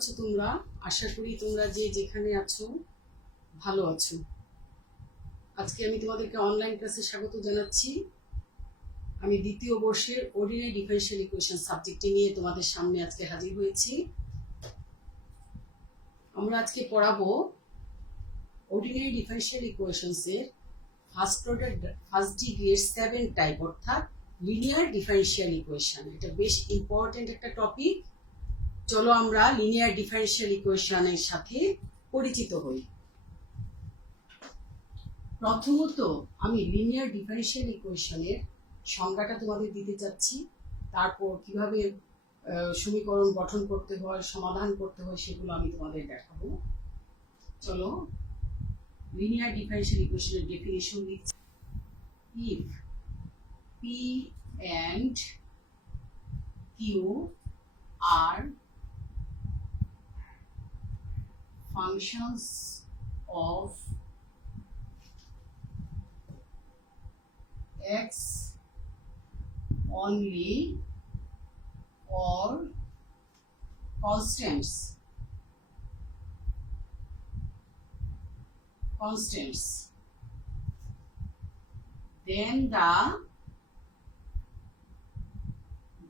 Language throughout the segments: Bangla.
আছো তোমরা? আশা করি তোমরা যে যেখানে আছো ভালো আছো। আজকে আমি তোমাদেরকে অনলাইন ক্লাসে স্বাগত জানাচ্ছি। আমি দ্বিতীয় বর্ষের অর্ডিনারি ডিফারেনশিয়াল ইকুয়েশন সাবজেক্টটি নিয়ে তোমাদের সামনে আজকে হাজির হয়েছি। আমরা আজকে পড়াবো অর্ডিনারি ডিফারেনশিয়াল ইকুয়েশনসের ফার্স্ট ডিগ্রির 7 টাইপ, অর্থাৎ লিনিয়ার ডিফারেনশিয়াল ইকুয়েশন। এটা বেশ ইম্পর্টেন্ট একটা টপিক। চলো আমরা লিনিয়ার ডিফারেনশিয়াল ইকুয়েশনের সাথে পরিচিত হই। প্রথমত আমি লিনিয়ার ডিফারেনশিয়াল ইকুয়েশনের সংজ্ঞাটা তোমাদের দিতে চাচ্ছি, তারপর কিভাবে সমীকরণ গঠন করতে হয়, সমাধান করতে হয়, সেগুলো আমি তোমাদের দেখাবো। চলো লিনিয়ার ডিফারেনশিয়াল ইকুয়েশনের ডেফিনিশন লিখছি। If P and Q are functions of x only or constants, then the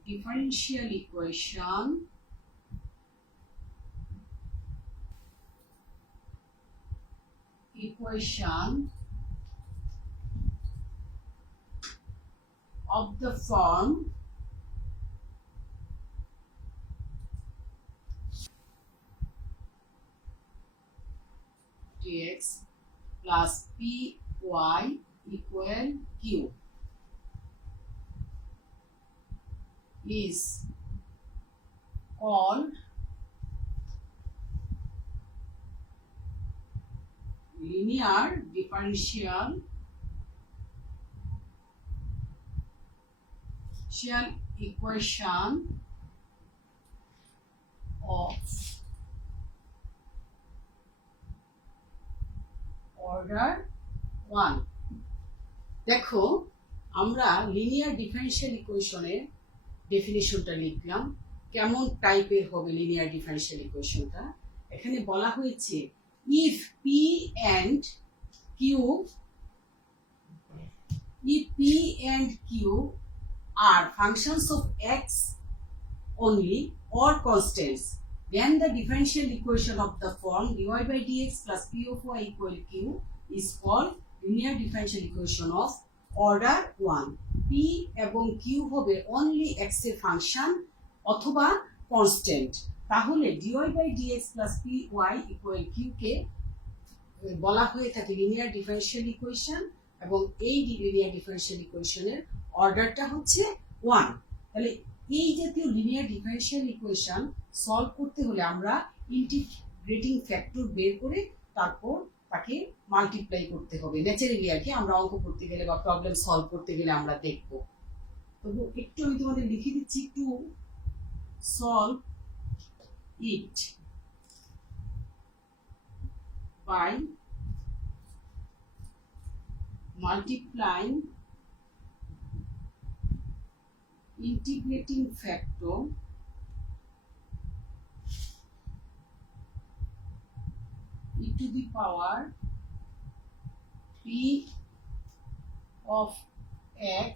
differential equation of the form dx plus py equal q is called linear differential equation of order 1. দেখো, আমরা লিনিয়ার ডিফারেনশিয়াল ইকুয়েশনের ডেফিনিশনটা লিখলাম। কেমন টাইপের হবে লিনিয়ার ডিফারেনশিয়াল ইকুয়েশনটা? এখানে বলা হয়েছে if p and q are functions of x only or constants, then the differential equation of the form dy by dx plus p of y equal q is called linear differential equation of order 1. p এবং q হবে only x এর ফাংশন অথবা কনস্ট্যান্ট। তাহলে dy by dx plus py equal q কে বলা হয়ে থাকে লিনিয়ার ডিফারেনশিয়াল ইকুয়েশন, এবং এই লিনিয়ার ডিফারেনশিয়াল ইকুয়েশনের অর্ডারটা হচ্ছে 1। তাহলে এই জাতীয় লিনিয়ার ডিফারেনশিয়াল ইকুয়েশন সলভ করতে হলে আমরা ইন্টিগ্রেটিং ফ্যাক্টর বের করে তারপর তাকে মাল্টিপ্লাই করতে হবে। ন্যাচারালি আর কি, আমরা অঙ্ক করতে গেলে বা প্রবলেম সলভ করতে গেলে আমরা দেখব। তবু একটু আমি তোমাদের লিখে দিচ্ছি, to solve it by multiplying integrating factor e to the power p of x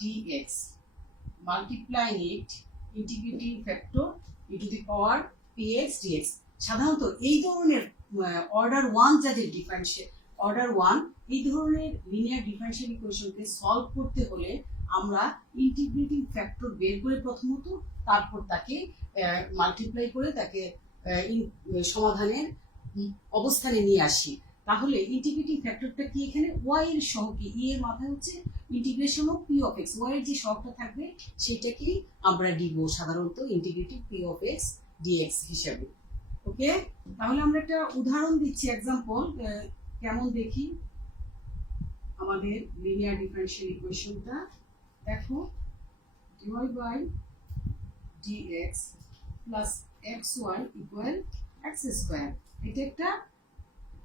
dx, multiplying it integrating factor e to the power px dx। সাধারণত এই ধরনের অর্ডার 1 যাদের অর্ডার 1 এই ধরনের লিনিয়ার ডিফারেনশিয়াল ইকুয়েশনকে সলভ করতে হলে আমরা ইন্টিগ্রেটিং ফ্যাক্টর বের করে প্রথমত, তারপর তাকে মাল্টিপ্লাই করে তাকে সমাধানের অবস্থানে নিয়ে আসি। তাহলে ইন্টিগ্রেটিং ফ্যাক্টরটা কি? এখানে y এর সহগী e এর মাথায় হচ্ছে integration of p of x, y এর যে সহগটা থাকবে সেটাকেই আমরা দিব সাধারণত integrative p of x dx হিসাবে। ওকে, তাহলে আমরা একটা উদাহরণ দিচ্ছি, এক্সাম্পল, কেমন দেখি আমাদের লিনিয়ার ডিফারেনশিয়াল ইকুয়েশনটা। দেখো, dy by dx plus xy equal x square, এটা একটা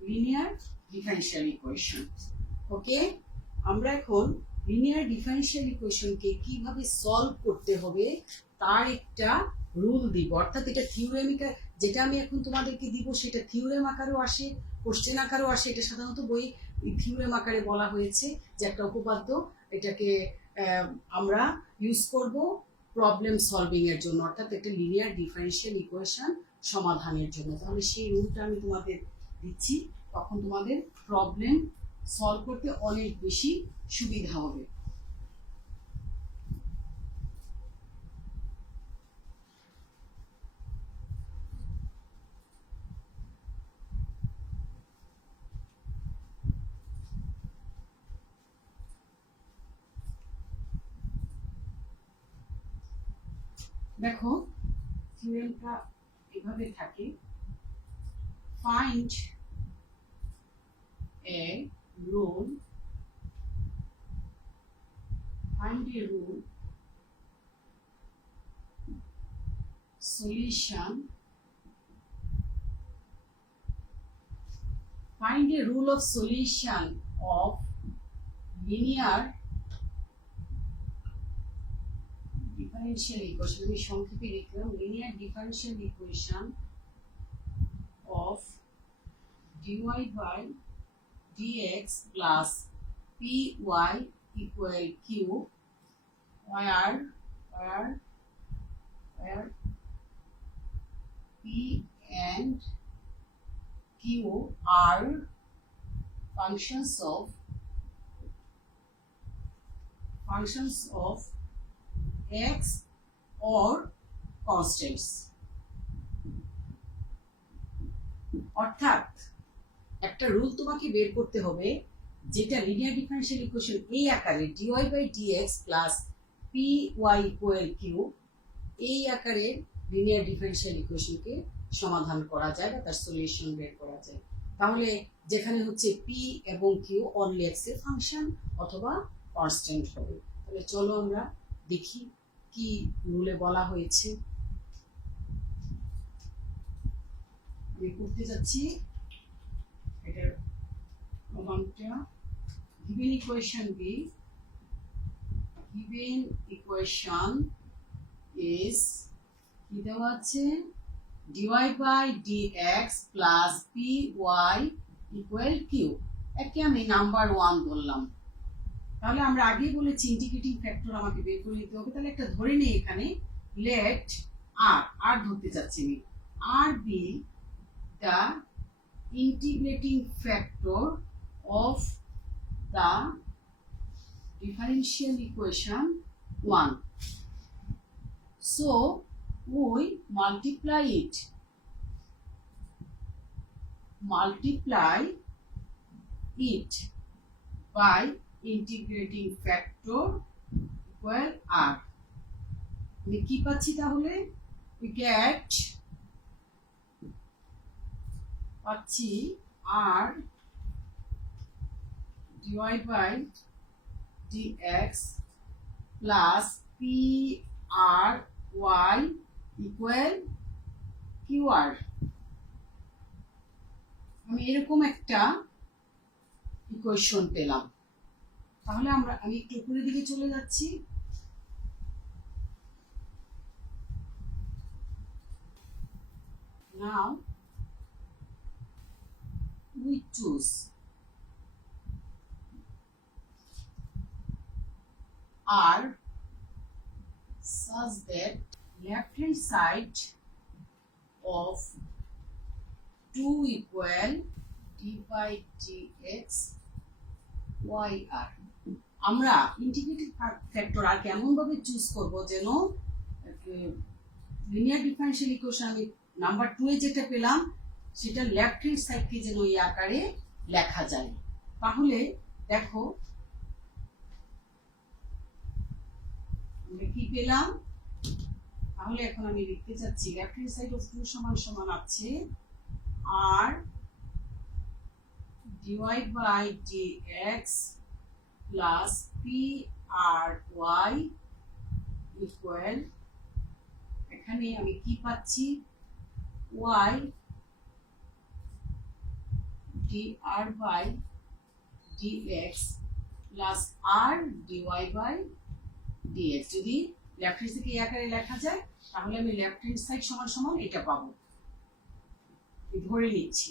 লিনিয়ার ডিফারেনশিয়াল ইকুয়েশন। ওকে, আমরা এখন লিনিয়ার ডিফারেনশিয়াল ইকুয়েশনকে কিভাবে সলভ করতে হবে তার একটা রুল দিব, অর্থাৎ এটা থিওরেমিক্যাল, যেটা আমি এখন তোমাদেরকে দিব সেটা থিওরেম আকারেও আসে, কোশ্চেন আকারেও আসে। এটা সাধারণত বই থিওরেম আকারে বলা হয়েছে যে একটা উপপাদ্য, এটাকে আমরা ইউজ করব প্রবলেম সলভিং এর জন্য, অর্থাৎ একটা লিনিয়ার ডিফারেনশিয়াল ইকুয়েশন সমাধানের জন্য। তাহলে সেই রুলটা আমি তোমাদের দিচ্ছি, তখন তোমাদের প্রবলেম সলভ করতে অনেক বেশি সুবিধা হবে। দেখো থিওরেমটা এভাবে থাকে, find a rule, find a rule, solution, find a rule of solution of linear differential equation, আমি সংক্ষেপে লিখলাম linear differential equation of dy by dx plus py equal q, where p and q are functions of x or constants। অর্থাৎ একটা রুল তোমাকে বের করতে হবে যেটা লিনিয়ার ডিফারেনশিয়াল ইকুয়েশন এই আকারে dy by dx plus py equal q, এই আকারে লিনিয়ার ডিফারেনশিয়াল ইকুয়েশনকে সমাধান করা যায় বা তার সলিউশন বের করা যায়। তাহলে যেখানে হচ্ছে p এবং q অনলি x এর ফাংশন অথবা কনস্ট্যান্ট হবে। তাহলে চলো আমরা দেখি কি রুলে বলা হয়েছে। আমি করতে যাচ্ছি এটার প্রমাণটা। given equation B, given equation is কি দেওয়া আছে dy by dx plus py equal q, একে আমি নাম্বার 1 ধরলাম। তাহলে আমরা আগে বলেছি ইন্টিগ্রেটিং ফ্যাক্টর আমাকে বের করে নিতে হবে। তাহলে একটা ধরে নেই এখানে, লেট আর ধরতে যাচ্ছি আমি, আর B the integrating factor of the differential equation 1. So we multiply it by integrating factor equal r. আমি কি পাচ্ছি তাহলে, we get পাচ্ছি r dy by dx plus pr y equal qr। আমি এরকম একটা ইকুয়েশন পেলাম। তাহলে আমি একটু উপরের দিকে চলে যাচ্ছি। Now we choose R such that left hand side of 2 equal d by dx yr। আমরা ইন্টিগ্রেটিভ ফ্যাক্টর আর কেমন ভাবে চুজ করব যেন লিনিয়ার ডিফারেনশিয়াল ইকুয়েশন আমি নাম্বার 2 এ যেটা পেলাম সেটা লেফট হ্যান্ড সাইডকে যেন এই আকারে লেখা যায়। তাহলে দেখো আমরা কি পেলাম, তাহলে এখন আমি লিখতে চাচ্ছি লেফট হ্যান্ড সাইড অফ 2 সমান সমান আছে r dy by dx plus pry equal, এখানে আমি কি পাচ্ছি y dr by dx plus r dy by dx। যদি লেফট হ্যান্ড থেকে এই আকারে লেখা যায়, তাহলে আমি লেফট হ্যান্ড সাইড সমান সমান এটা পাবো, ধরে নিচ্ছি।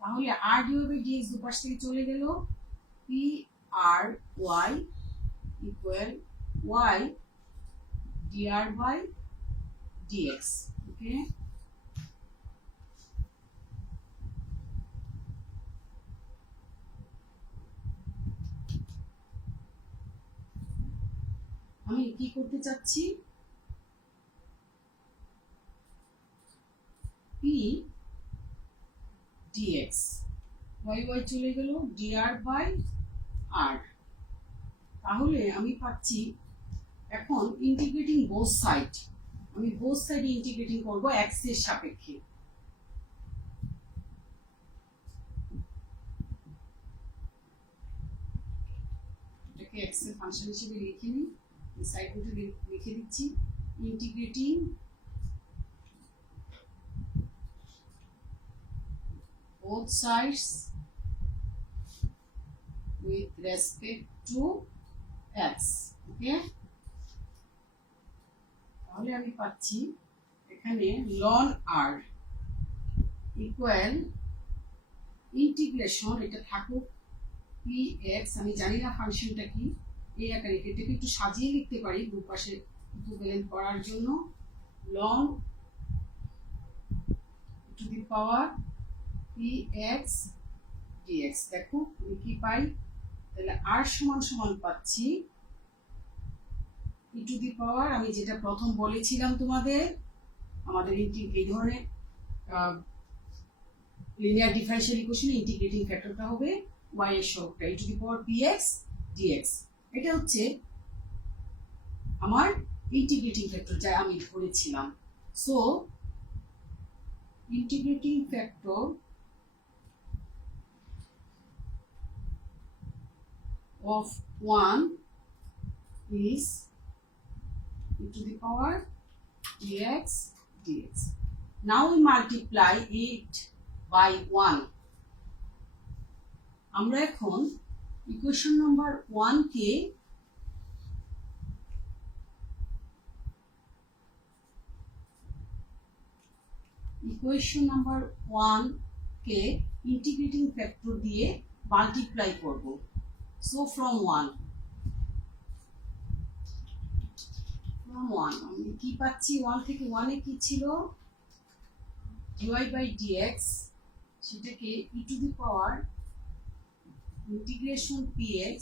তাহলে আর ডিওয়াই বাই ডিএক্স দুপাশ থেকে চলে গেল, p r y equal y d r by d x. Okay, আমি কি করতে চাচ্ছি, পি ডিএক্স ওয়াই ওয়াই চলে গেল ডিআর বাই আর। তাহলে আমি পাচ্ছি এখন ইন্টিগ্রেটিং বোথ সাইড, আমি বোথ সাইডে ইন্টিগ্রেটিং করব এক্স এর সাপেক্ষে। এটাকে এক্স এর ফাংশন হিসেবে লিখে নিই, এই সাইডগুলো লিখে দিচ্ছি, integrating both sides with respect to x. Okay, তাহলে আমি পাচ্ছি এখানে ln r ইকুয়াল ইন্টিগ্রেশন, এটা থাকুক px, আমি জানি না ফাংশনটা কি, এই আকারে এটাকে একটু সাজিয়ে লিখতে পারি দুপাশে ইকুইভ্যালেন্ট করার জন্য, ln two the power px dx। দেখো আমি কি পাই, তাহলে r সমান সমান পাচ্ছি e টু দি পাওয়ার, আমি যেটা প্রথম বলেছিলাম তোমাদের, আমাদের এই ধরনের লিনিয়ার ডিফারেনশিয়াল ইকুয়েশনে ইন্টিগ্রেটিং ফ্যাক্টরটা হবে y এর সহগটা e to the power px dx। এটা হচ্ছে আমার ইন্টিগ্রেটিং ফ্যাক্টর যা আমি ধরেছিলাম। So integrating factor of 1 is e to the power dx dx. Now we multiply it by 1. আমরা এখন ইকুয়েশন নাম্বার 1 কে ইন্টিগ্রেটিং ফ্যাক্টর দিয়ে মাল্টিপ্লাই করব। So from 1 আমি কি পাচ্ছি, 1 থেকে 1 এ কি ছিল, dy by dx, সেটাকে e to the power integration px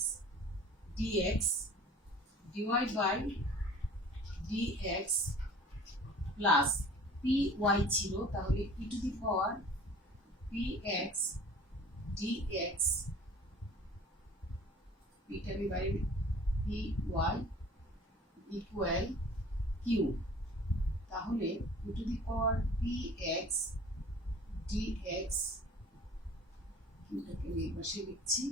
dx dy by dx plus py ছিল, তাহলে e to the power px dx, এটা আমি বাইরে py ইকুয়াল q, তাহলে e to the power px dx, এটাকে আমি পাশে লিখছি,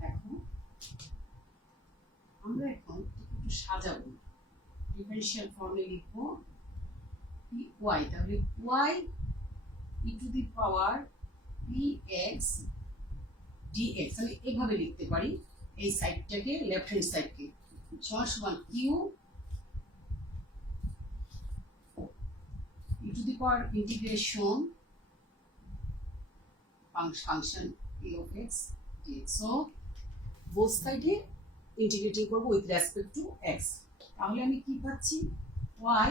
দেখো আমরা এখন একটু সাজাবো, ডিফারেনশিয়াল ফর্মে লিখবো py, তাহলে y e to the power px dx, আমি এভাবে লিখতে পারি এই সাইডটাকে, লেফট হ্যান্ড সাইডকে সমান q e to the power integration function p of x dx। so both সাইডে ইন্টিগ্রেটিং করব উইথ রেসপেক্ট টু x, তাহলে আমি কি পাচ্ছি, y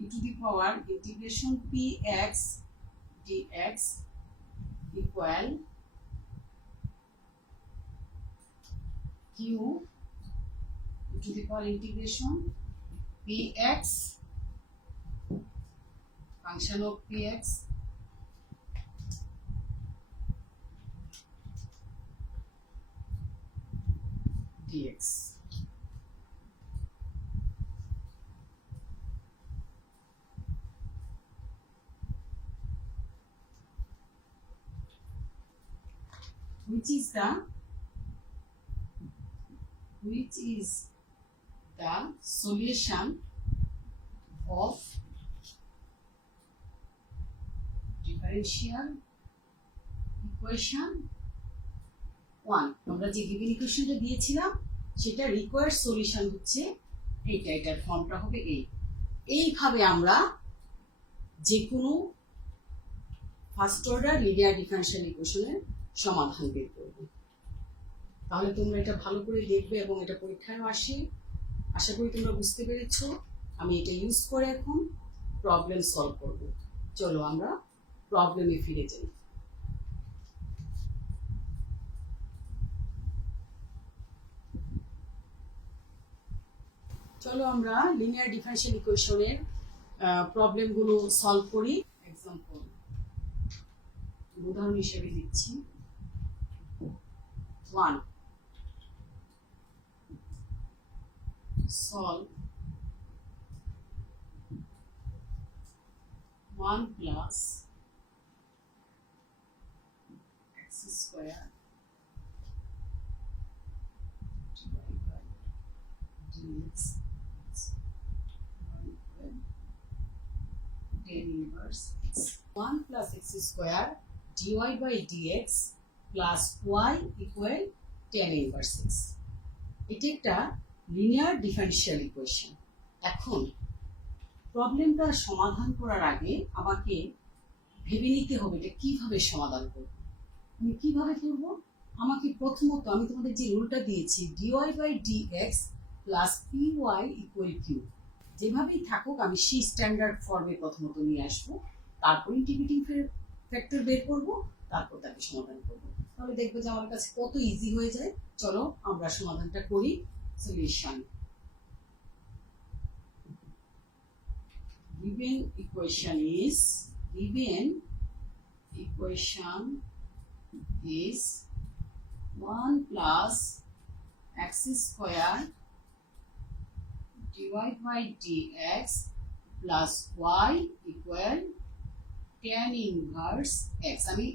e to the power integration px dx equal q e to the power integration px function of px dx। which is the solution of differential equation 1 আমরা যে গিভেন ইকুয়েশনটা দিয়েছিলাম সেটা রিকোয়ার্ড সলিউশন হচ্ছে এটার ফর্মটা হবে এইভাবে আমরা যে কোনো ফার্স্ট অর্ডার লিনিয়ার ডিফারেনশিয়াল ইকুয়েশনের সমাধান বের করব। তাহলে তোমরা এটা ভালো করে দেখবে এবং এটা পরীক্ষায়ও আসে। আশা করি তোমরা বুঝতে পেরেছো। আমি এটা ইউজ করে এখন প্রবলেম সলভ করব। চলো আমরা প্রবলেমে ফিরে যাই। চলো আমরা লিনিয়ার ডিফারেনশিয়াল ইকুয়েশনের প্রবলেমগুলো সলভ করি। এক্সাম্পল উদাহরণ হিসেবে দিচ্ছি 1 solve 1 plus x square divided by dx equal tan inverse x. 1 plus x square dy by dx plus y equal tan inverse x. এটা একটা লিনিয়ার ডিফারেনশিয়াল ইকুয়েশন। এখন প্রবলেমটা সমাধান করার আগে আমাকে ভেবে নিতে হবে এটা কিভাবে সমাধান করব। আমি কিভাবে করব? আমাকে প্রথমত আমি তোমাদের যে রুলটা দিয়েছি dy by dx plus py equal q, যেভাবেই থাকুক আমি সেই স্ট্যান্ডার্ড ফর্মে প্রথমত নিয়ে আসবো, তারপর ইন্টিগ্রেটিং ফ্যাক্টর বের করব, তারপর তাকে সমাধান করব। তাহলে দেখবে যে আমার কাছে কত ইজি হয়ে যায়। চলো আমরা সমাধানটা করি। Solution given equation is 1 plus x square dy by dx plus y equal tan inverse x. আমি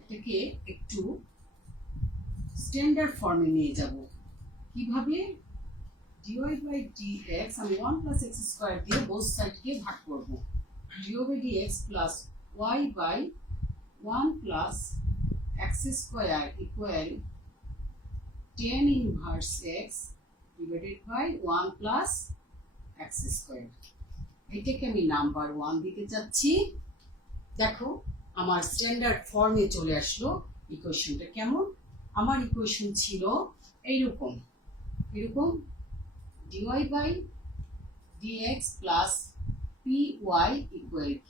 এটাকে একটু স্ট্যান্ডার্ড ফর্মে নিয়ে যাব। কিভাবে? dy by dx আমি 1 plus x square দিয়ে both সাইডকে ভাগ করব। dy by dx plus y by 1 plus x square equal tan inverse x divided by 1 plus x square. এটাকে আমি নাম্বার 1 দিতে চাচ্ছি। দেখো আমার স্ট্যান্ডার্ড ফর্মে চলে আসলো। ইকুয়েশনটা কেমন? আমার ইকুয়েশন ছিল এইরকম dy by dx plus py equal q।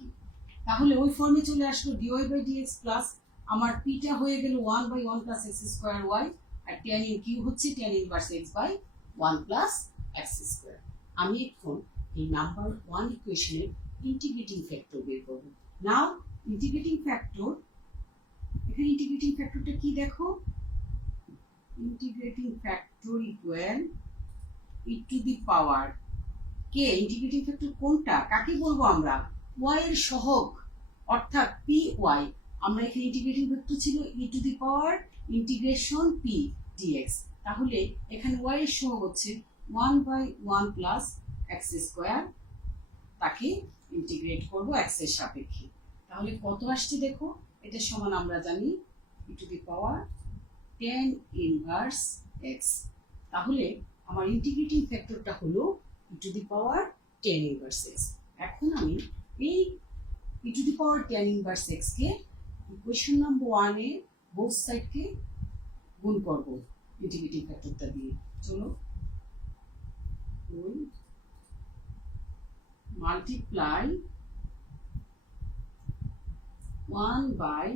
তাহলে ওই ফর্মে চলে আসলো dy by dx plus আমার p টা হয়ে গেল 1 by 1 plus x square y, R tan in q হচ্ছে tan inverse x by 1 plus x square। আমি এখন এই নাম্বার 1 ইকুয়েশনের ইন্টিগ্রেটিং ফ্যাক্টর বের করব। নাও ইন্টিগ্রেটিং ফ্যাক্টর, এখানে ইন্টিগ্রেটিং ফ্যাক্টরটা কি দেখো? Integrating factor equal e to the power K. Integrating factor কোনটা? কাকে বলবো আমরা? y এর সহগ অর্থাৎ py। আমরা এখানে ইন্টিগ্রেটিং ফ্যাক্টর ছিল e to the power integration p dx। তাহলে এখানে y এর সহগ হচ্ছে 1 by 1 plus x square, তাকে ইন্টিগ্রেট করব x এর সাপেক্ষে। তাহলে কত আসছে দেখো, এটা সমান আমরা জানি e to the power tan inverse x। তাহলে আমার ইন্টিগ্রেটিং ফ্যাক্টরটা হলো e to the power tan inverse x। এখন আমি এই e to the power tan inverse x কে ইকুয়েশন নাম্বার 1 এ বোথ সাইডকে গুণ করব ইন্টিগ্রেটিং ফ্যাক্টরটা দিয়ে। চলো গুণ multiply 1 by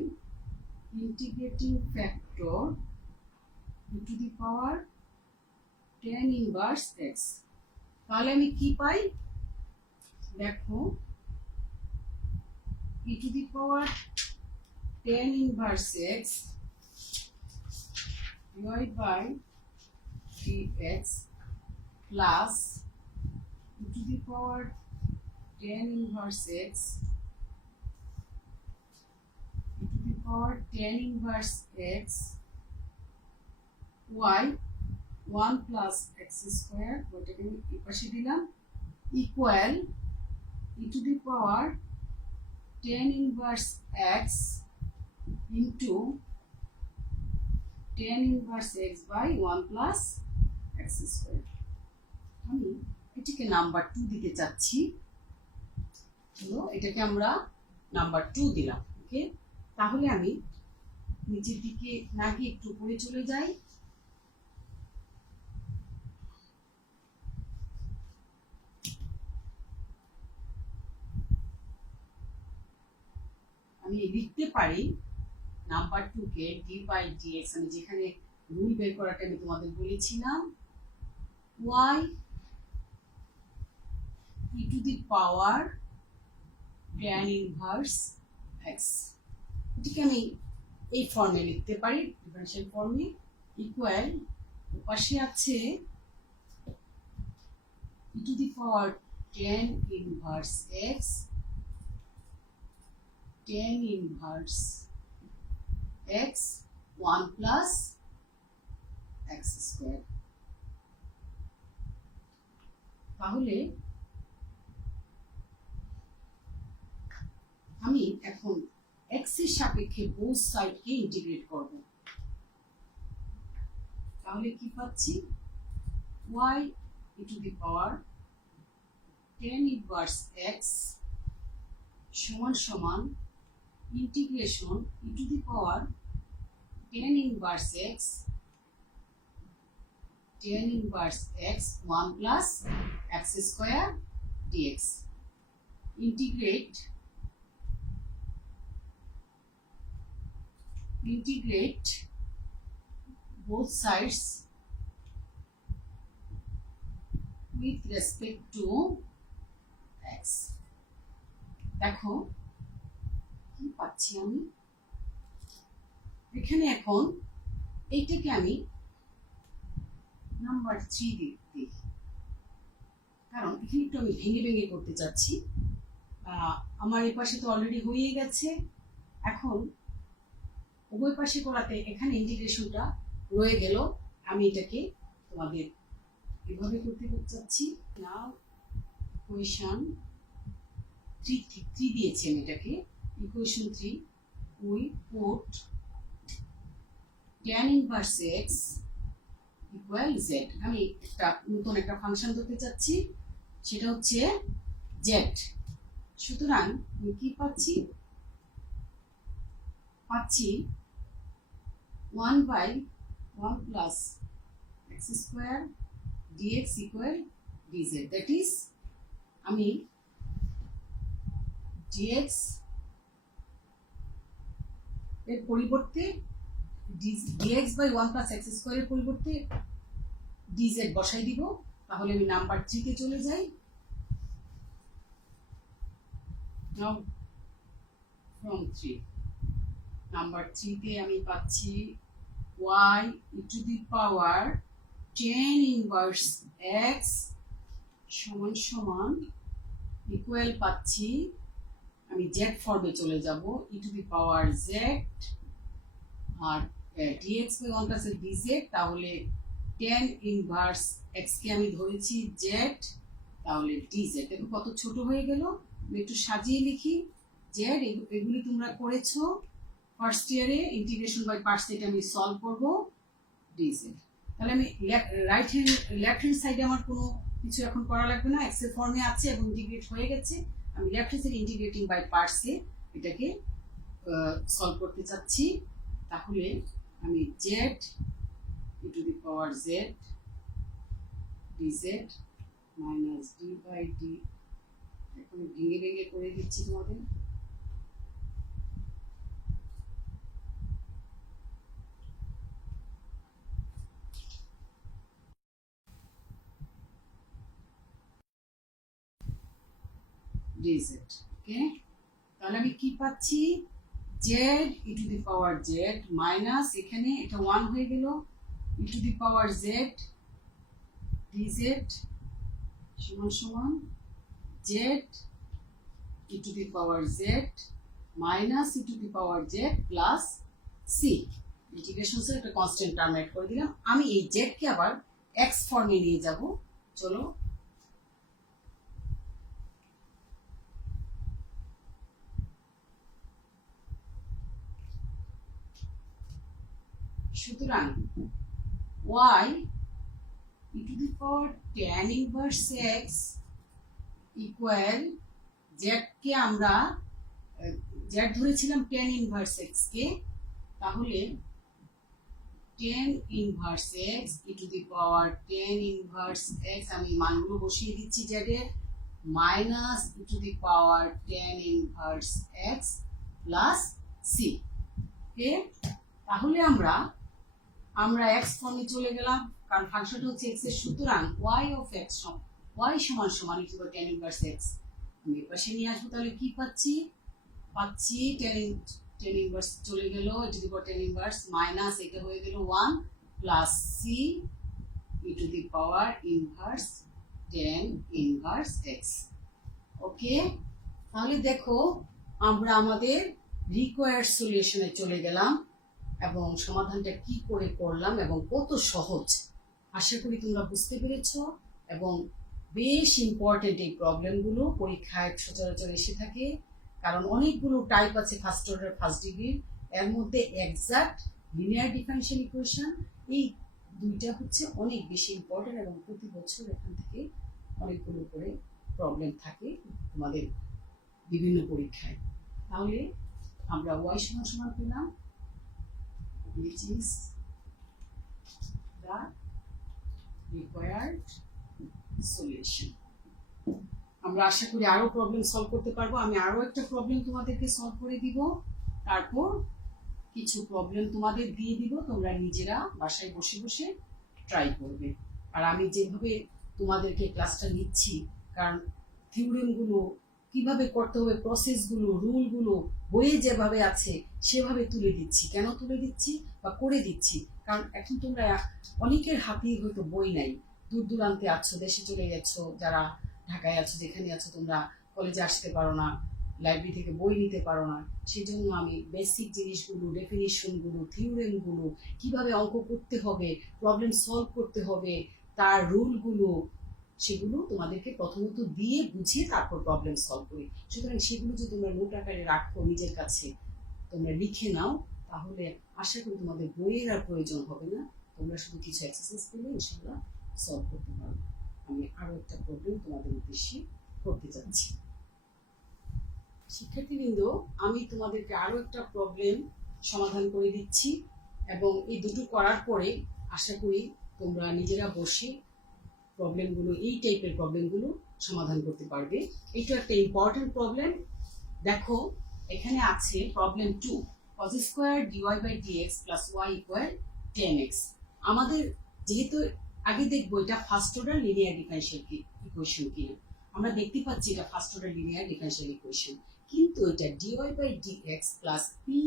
integrating factor e to the power tan inverse x। তাহলে আমি কি পাই? দেখো e to the power tan inverse x divided by dx plus e to the power tan inverse x e to the power tan inverse x y 1 plus x square, ওটাকে আমি এই পাশে দিলাম, equal e to the power tan inverse x into tan inverse x by 1 plus x square. আমি এটাকে নাম্বার 2 দিতে চাচ্ছি। চলো এটাকে আমরা নাম্বার 2 দিলাম। ওকে, তাহলে আমি নিচের দিকে না গিয়ে একটু উপরে চলে যাই। আমি লিখতে পারি নাম্বার 2 কে d বাই dx, আমি যেখানে রুল বের করাটা আমি তোমাদের বলেছিলাম, y e to the power tan inverse x। এটাকে আমি এই ফর্মে লিখতে পারি, ডিফারেনশিয়াল ফর্মে, ইকুয়াল পাশে আছে e to the power tan inverse x, tan inverse x 1 plus x square. তাহলে আমি এখন x এর সাপেক্ষে বোথ সাইডকে ইন্টিগ্রেট করব। তাহলে কি পাচ্ছি, y e to the power tan inverse x সমান সমান integration e to the power tan inverse x, tan inverse x 1 plus x square dx। integrate both sides with respect to x। দেখো কি পাচ্ছি আমি এখানে। এখন এইটাকে আমি নাম্বার 3 দিই, কারণ এখানে একটু আমি ভেঙে ভেঙে করতে চাচ্ছি। আমার এই পাশে তো অলরেডি হয়ে গেছে, এখন উভয় পাশে করাতে এখানে ইন্টিগ্রেশনটা রয়ে গেল। আমি এটাকে তোমাদের এভাবে করতে চাচ্ছি। নাও ইকুয়েশন 3 দিয়েছি আমি এটাকে, equation 3 we put tan inverse x equal z। আমি একটা নতুন একটা ফাংশন ধরতে চাচ্ছি, সেটা হচ্ছে z। সুতরাং আমি কি পাচ্ছি, 1 by 1 plus x square dx equal dz। That is আমি dx এর পরিবর্তে dx by 1 plus x square এর পরিবর্তে dz বসাই দিব। তাহলে আমি নাম্বার 3 তে চলে যাই। নাও ফ্রম 3, নাম্বার 3 তে আমি পাচ্ছি y e to the power tan inverse x সমান সমান ইকুয়াল পাচ্ছি, আমি z ফর্মে চলে যাব, e to the power z আর dx বাই 1 প্লাস dz। তাহলে tan ইনভার্স x কে আমি ধরেছি z, তাহলে dz। দেখো কত ছোট হয়ে গেল। আমি একটু সাজিয়ে লিখি, z এগুলি তোমরা করেছো ফার্স্ট ইয়ারে, ইন্টিগ্রেশন বাই পার্টস এটা আমি সলভ করব dz। তাহলে আমি লেফট হ্যান্ড সাইডে আমার কোনো কিছু এখন করা লাগবে না, এক্স এর ফর্মে আছে এবং ইন্টিগ্রেট হয়ে গেছে। আমি লেফট হ্যান্ড সাইডে ইন্টিগ্রেটিং বাই পার্টসে এটাকে সলভ করতে চাচ্ছি। তাহলে আমি z e to the power z dz minus d by d, এখন ভেঙে ভেঙে করে দিচ্ছি তোমাদের। dz। ওকে, তাহলে আমি কি পাচ্ছি, z e to the power z minus এখানে এটা 1 হয়ে গেল, e to the power z dz সমান সমান z e to the power z minus e to the power z plus c। Integration সে একটা কনস্ট্যান্ট টার্ম অ্যাড করে দিলাম। আমি এই z কে আবার x ফর্মে নিয়ে যাব। চলো সুতরাং y e to the power tan inverse x equal z কে আমরা z ধরেছিলাম tan inverse x কে, তাহলে tan inverse x e to the power tan inverse x আমি মানগুলো বসিয়ে দিচ্ছি z এর minus e to the power tan inverse x plus c। ওকে, তাহলে আমরা x ফর্মে চলে গেলাম, কারণ ফাংশনটা হচ্ছে x এর। সুতরাং y of x y সমান সমান e to the tan inverse x আমি এর পাশে নিয়ে আসবো। তাহলে কি পাচ্ছি tan inverse চলে গেল e to the power tan inverse minus এটা হয়ে গেল 1 plus c e to the power inverse tan inverse x। ওকে, তাহলে দেখো আমরা আমাদের রিকোয়ার্ড সলিউশনে চলে গেলাম এবং সমাধানটা কি করে করলাম এবং কত সহজ। আশা করি তোমরা বুঝতে পেরেছো এবং বেশ ইম্পর্টেন্ট এই প্রবলেমগুলো পরীক্ষায় সচরাচর এসে থাকে, কারণ অনেকগুলো টাইপ আছে ফার্স্ট অর্ডার ফার্স্ট ডিগ্রির। এর মধ্যে এক্সাক্ট লিনিয়ার ডিফারেনশিয়াল ইকুয়েশন এই দুইটা হচ্ছে অনেক বেশি ইম্পর্টেন্ট এবং প্রতি বছর এখান থেকে অনেকগুলো করে প্রবলেম থাকে তোমাদের বিভিন্ন পরীক্ষায়। তাহলে আমরা y সমান সমান পেলাম, which is the required solution। আমরা আশা করি আরো প্রবলেম সলভ করতে পারবো। আমি আরো একটা প্রবলেম তোমাদেরকে সলভ করে দিব, তারপর কিছু প্রবলেম তোমাদের দিয়ে দিব, তোমরা নিজেরা বাসায় বসে বসে ট্রাই করবে। আর আমি যেভাবে তোমাদেরকে ক্লাসটা নিচ্ছি, কারণ থিওরেমগুলো কিভাবে করতে হবে, প্রসেসগুলো, রুলগুলো বইয়ে যেভাবে আছে সেভাবে তুলে দিচ্ছি। কেন তুলে দিচ্ছি বা করে দিচ্ছি, কারণ এখন তোমরা অনেকের হাতেই হয়তো বই নাই, দূর দূরান্তে আছো, দেশে চলে গেছো, যারা ঢাকায় আছো, যেখানে আছো তোমরা কলেজে আসতে পারো না, লাইব্রেরি থেকে বই নিতে পারো না। সেই জন্য আমি বেসিক জিনিসগুলো, ডেফিনিশনগুলো, থিওরেমগুলো, কিভাবে অঙ্ক করতে হবে, প্রবলেম সলভ করতে হবে, তার রুলগুলো, সেগুলো তোমাদেরকে প্রথমত দিয়ে বুঝিয়ে তারপর প্রবলেম সলভ করি। সুতরাং সেগুলো যদি তোমরা নোট আকারে রাখো নিজের কাছে, তোমরা লিখে নাও, তাহলে আশা করি তোমাদের বইয়ের আর প্রয়োজন হবে না, তোমরা শুধু কিছু এক্সারসাইজ করলে ইনশাআল্লাহ সলভ করতে পারবে। আমি আরো একটা প্রবলেম তোমাদের উদ্দেশ্যে করতে যাচ্ছি। শিক্ষার্থীবৃন্দ, আমি তোমাদেরকে আরো একটা প্রবলেম সমাধান করে দিচ্ছি এবং এই দুটো করার পরে আশা করি তোমরা নিজেরা বসে প্রবলেমগুলো, এই টাইপের প্রবলেমগুলো সমাধান করতে পারবে। এটা একটা ইম্পর্টেন্ট প্রবলেম। দেখো এখানে আছে problem 2, cos square dy by dx plus y equal 10x। আমাদের যেহেতু আগে দেখবো এটা first order linear differential equation কিনা, আমরা দেখতে পাচ্ছি এটা first order linear differential equation, কিন্তু এটা dy by dx plus py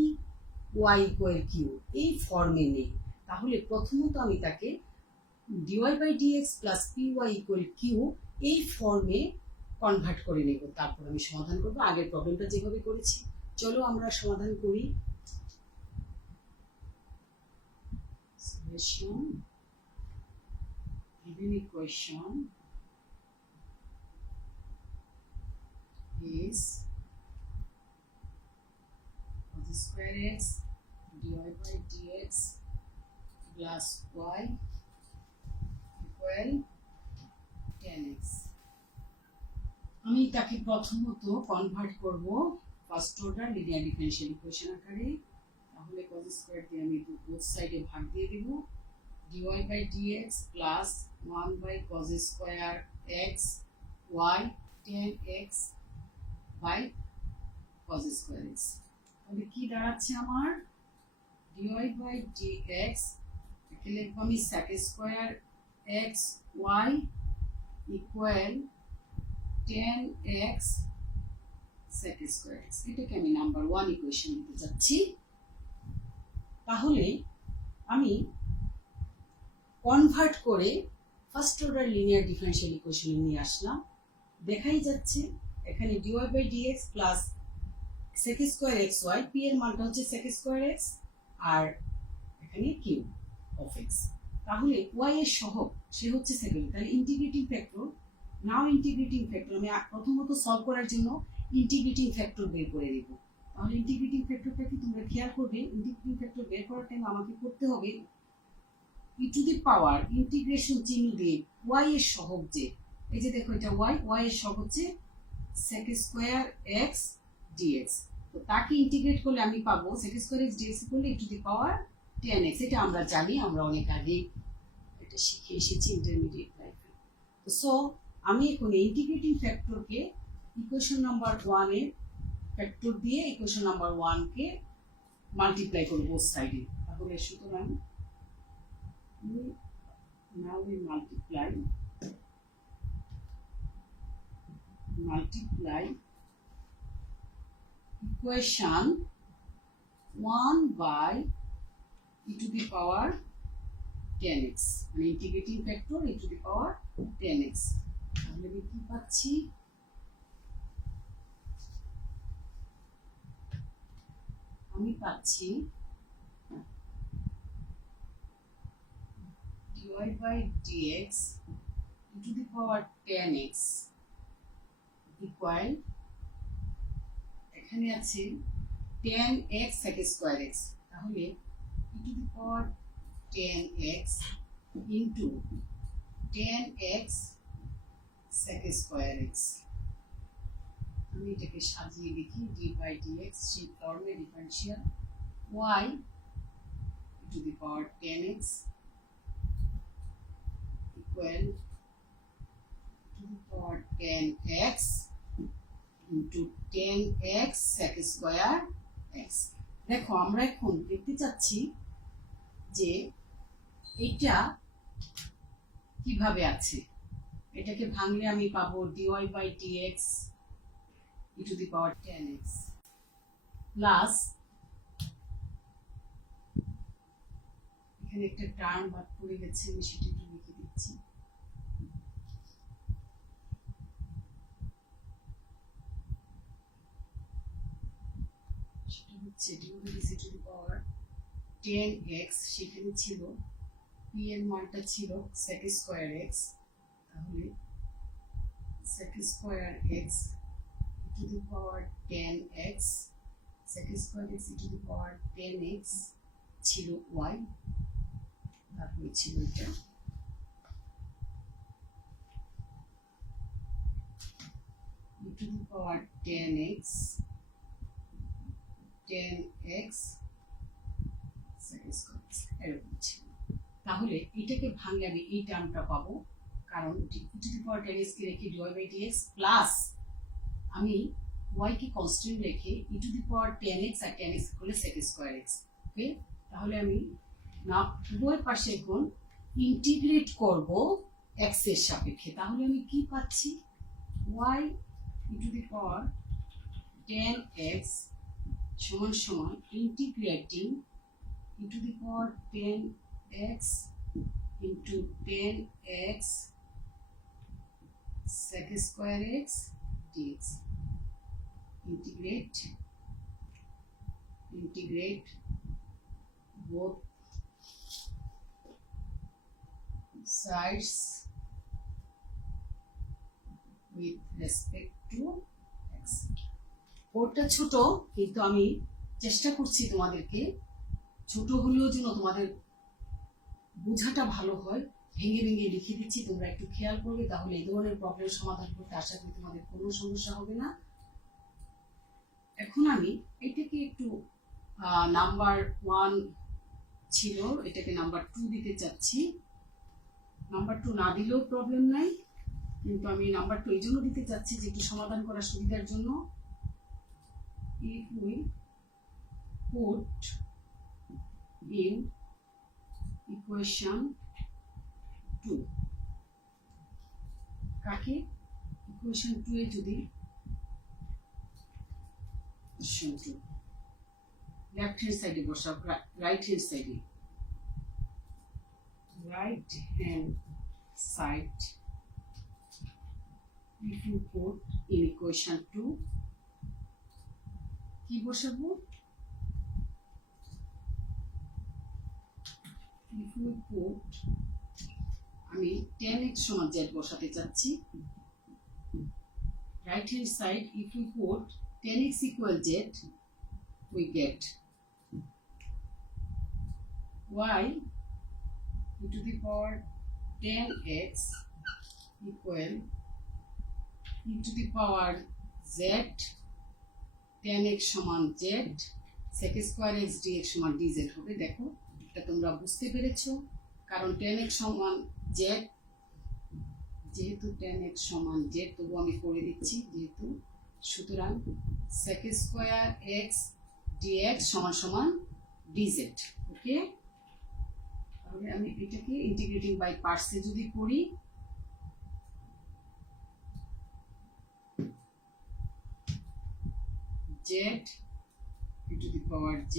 equal q এই ফর্মে নেই। তাহলে প্রথমত আমি তাকে dy by dx plus py equal q এই ফর্মে কনভার্ট করে নেব, তারপর আমি সমাধান করব আগের প্রবলেমটা যেভাবে করেছি। চলো আমরা সমাধান করি। Solution given equation is cos square x dy by dx plus y equal 10x। আমি তাকে প্রথমত কনভার্ট করব first order linear differential equation আকারে। তাহলে cos স্কয়ার দিয়ে আমি বোথ সাইডে ভাগ দিয়ে দেব, dy by dx plus 1 by cos square x y 10x by cos square x। তাহলে কি দাঁড়াচ্ছে আমার, dy by dx এখানে লিখবো আমি sec square x y equal 10x sec square x। এটাকে আমি নাম্বার 1 ইকুয়েশন দিতে যাচ্ছি। তাহলে আমি কনভার্ট করে ফার্স্ট অর্ডার লিনিয়ার ডিফারেনশিয়াল ইকুয়েশনে নিয়ে আসলাম। দেখাই যাচ্ছে এখানে dy by dx plus sec square xy, p এর মানটা হচ্ছে sec স্কয়ার x আর এখানে q অফ x। তাহলে y এর সহগ সে হচ্ছে সেকেন্ড, তাহলে ইন্টিগ্রেটিং ফ্যাক্টর, নাও ইন্টিগ্রেটিং ফ্যাক্টর আমি প্রথমত সলভ করার জন্য ইন্টিগ্রেটিং ফ্যাক্টর বের করে নেব। তাহলে ইন্টিগ্রেটিং ফ্যাক্টরটা কি তোমরা খেয়াল করবে, ইন্টিগ্রেটিং ফ্যাক্টর বের করার টাইম আমাকে করতে হবে ই টু দি পাওয়ার ইন্টিগ্রেশন চিহ্ন দিয়ে y এর সহগ যে, এই যে দেখো এটা y এর সহগ হচ্ছে sec স্কয়ার x dx। তো তাকে ইন্টিগ্রেট করলে আমি পাবো sec স্কয়ার x dx করলে ই টু দি পাওয়ার 10x। এটা আমরা জানি, আমরা অনেক আগে এটা শিখে এসেছি ইন্টারমিডিয়েট লাইফে। তো সো আমি এখন ইন্টিগ্রেটিং ফ্যাক্টরকে ইকুয়েশন নাম্বার 1 এর ফ্যাক্টর দিয়ে ইকুয়েশন নাম্বার 1 কে মাল্টিপ্লাই করব বোথ সাইডে। তাহলে সুতরাং now we multiply equation 1 by e to the power 10x, মানে integrating factor e to the power 10x। তাহলে আমি কি পাচ্ছি, আমি পাচ্ছি dy by dx e to the power 10x equal, এখানে আছে 10x sec square x, তাহলে e to the power 10x into 10x sec square x। আমি এটাকে সাজিয়ে লিখি d by dx সেই ফর্মে differential y e to the power 10x equal to the power 10x into 10x sec square x। দেখো আমরা এখন দেখতে চাচ্ছি যে এটা কিভাবে আছে, এটাকে ভাঙলে আমি পাবো dy by dx e to the power 10x plus এখানে একটা টার্ম বাদ পড়ে গেছে, আমি সেটা একটু লিখে দিচ্ছি। সেটা হচ্ছে dy by dx e to the power 10x, সেখানে ছিল p এর মানটা ছিল sec স্কয়ার x, তাহলে sec square x e to the power 10x sec square x e to the power 10x ছিল y, তারপরে ছিল এটা e to the power 10x sec square x এরকম ছিল। তাহলে এটাকে ভাঙলে আমি এই টার্মটা পাবো, কারণ e to the power 10x কে রেখে dy by dx প্লাস আমি y কে কনস্ট্যান্ট রেখে e to the power 10x আর 10x করলে sec স্কয়ার x। ওকে, তাহলে আমি না উভয় পাশে এখন ইন্টিগ্রেট করব x এর সাপেক্ষে। তাহলে আমি কি পাচ্ছি, y e to the power 10x সমান সমান integrating e to the power 10x into 10x sec square x dx। integrate both sides with respect to x। কোডটা ছোট, কিন্তু আমি চেষ্টা করছি তোমাদেরকে ছোট হলেও যেন তোমাদের বোঝাটা ভালো হয়, ভেঙে ভেঙে লিখে দিচ্ছি, তোমরা একটু খেয়াল করবে, তাহলে এই ধরনের প্রবলেম সমাধান করতে আশা করি তোমাদের কোনো সমস্যা হবে না। এখন আমি এটাকে একটু নাম্বার 1 ছিল, এটাকে নাম্বার 2 দিতে চাচ্ছি। নাম্বার 2 না দিলেও প্রবলেম নাই, কিন্তু আমি নাম্বার 2 এই জন্য দিতে চাচ্ছি যে একটু সমাধান করার সুবিধার জন্য। if we put in equation 2, কাকে equation 2 এ যদি লেফট হ্যান্ড সাইডে বসাও, রাইট হ্যান্ড সাইডে, right hand side if you put in equation 2 কি বসাবো, if you put, আমি 10x সমান z বসাতে চাচ্ছি, right hand side if you put 10x equal z we get y e to the power 10x equal e to the power z 10x সমান z sec square x dx সমান dz হবে। দেখো এটা তোমরা বুঝতে পেরেছো, কারণ 10x সমান z, যেহেতু 10x সমান z, তবু আমি করে দিচ্ছি যেহেতু, সুতরাং sec স্কয়ার x dx সমান সমান dz। ওকে, তাহলে আমি এটাকে ইন্টিগ্রেটিং বাই পার্টসে যদি করি, z e to the power z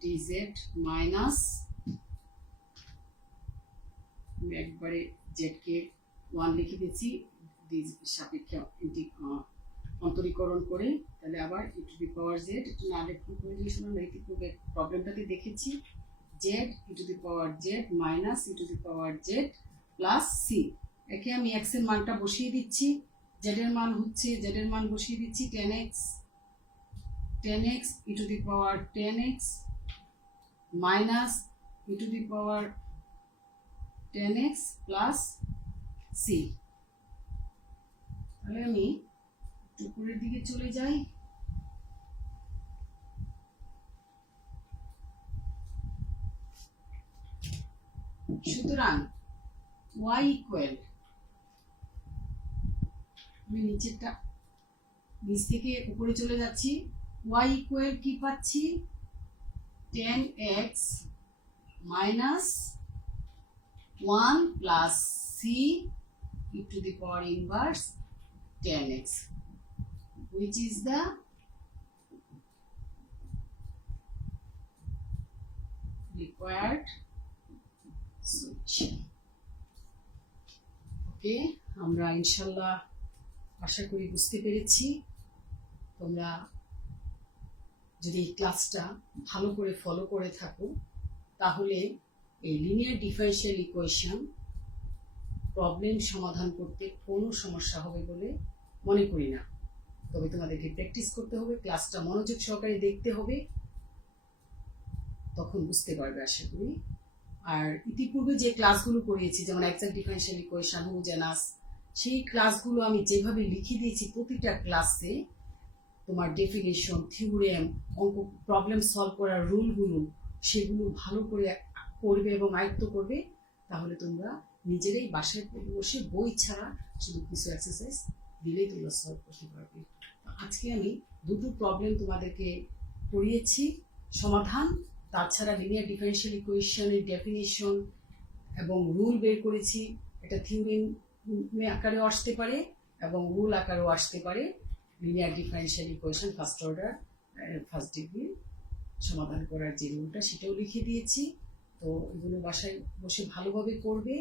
dz minus, আমি একবারে z কে 1 লিখে দিচ্ছি সাপেক্ষে অন্তরীকরণ করে, তাহলে আবার e to the power z, একটু না লেখা করে দিয়ে শুনুন, ইতিপূর্বে প্রবলেমটাতে দেখেছি, z e to the power z minus e to the power z plus c। একে আমি x এর মানটা বসিয়ে দিচ্ছি, z এর মান বসিয়ে দিচ্ছি 10x e to the power 10x minus e to the power 10x plus c। তাহলে আমি উপরের দিকে চলে যাই, সুতরাং y ইকুয়াল, আমি নিচ থেকে উপরে চলে যাচ্ছি, y ইকুয়াল কি পাচ্ছি 10x minus 1 plus c e to the power inverse 10x, which is the required solution. ওকে, আমরা ইনশাল্লাহ আশা করি বুঝতে পেরেছি। তোমরা যদি এই ক্লাসটা ভালো করে ফলো করে থাকো, তাহলে এই লিনিয়ার ডিফারেনশিয়াল ইকুয়েশন প্রবলেম সমাধান করতে কোনো সমস্যা হবে বলে মনে করি না। তবে তোমাদেরকে প্র্যাকটিস করতে হবে, ক্লাসটা মনোযোগ সহকারে দেখতে হবে, তখন বুঝতে পারবে আশা করি। আর ইতিপূর্বে যে ক্লাসগুলো করিয়েছি, যেমন এক্সাক্ট ডিফারেনশিয়াল ইকুয়েশন, হোমোজেনাস, সেই ক্লাসগুলো আমি যেভাবে লিখে দিয়েছি, প্রতিটা ক্লাসে তোমার ডেফিনেশন, থিওরেম, অঙ্ক প্রবলেম সলভ করার রুলগুলো, সেগুলো ভালো করে করবে এবং আয়ত্ত করবে, তাহলে তোমরা নিজেরাই বাসায় বসে বই ছাড়া শুধু কিছু এক্সারসাইজ দিলেই তোমরা সলভ করতে পারবে। আজকে আমি দুটো প্রবলেম তোমাদেরকে করিয়েছি সমাধান, তাছাড়া লিনিয়ার ডিফারেনশিয়াল ইকুয়েশনের ডেফিনেশন এবং রুল বের করেছি। এটা থিওরেম আকারেও আসতে পারে এবং রুল আকারেও আসতে পারে। Linear differential equation first order, first degree সমাধান করার যে রুলটা, সেটাও লিখে দিয়েছি। তো এগুলো বাসায় বসে ভালোভাবে করবে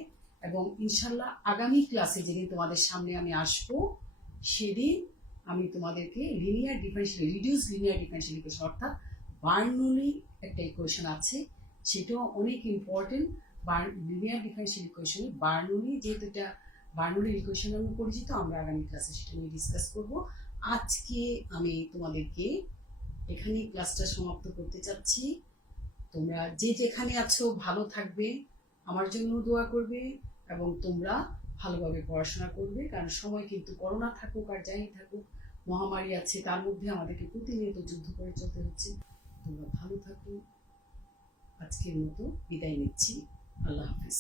এবং ইনশাল্লাহ আগামী ক্লাসে যেদিন তোমাদের সামনে আমি আসবো, সেদিন আমি তোমাদেরকে linear differential, reduce linear differential equation, অর্থাৎ বার্নৌলি একটা ইকুয়েশন আছে, সেটাও অনেক ইম্পর্টেন্ট। লিনিয়ার ডিফারেনশিয়াল ইকুয়েশনে বার্নৌলি, যেহেতু এটা বার্নৌলি ইকুয়েশন আমি পরিচিত, আমরা আগামী ক্লাসে সেটা নিয়ে ডিসকাস করব। আজকে আমি তোমাদেরকে এখানেই ক্লাসটা সমাপ্ত করতে চাচ্ছি। তোমরা যে যেখানে আছো ভালো থাকবে, আমার জন্য দোয়া করবে এবং তোমরা ভালোভাবে পড়াশোনা করবে, কারণ সময় কিন্তু করোনা থাকুক আর যাই থাকুক, মহামারী আছে, তার মধ্যে আমাদেরকে প্রতিনিয়ত যুদ্ধ করে চলতে হচ্ছে। তোমরা ভালো থাকো, আজকের মতো বিদায় নিচ্ছি, আল্লাহ হাফিজ।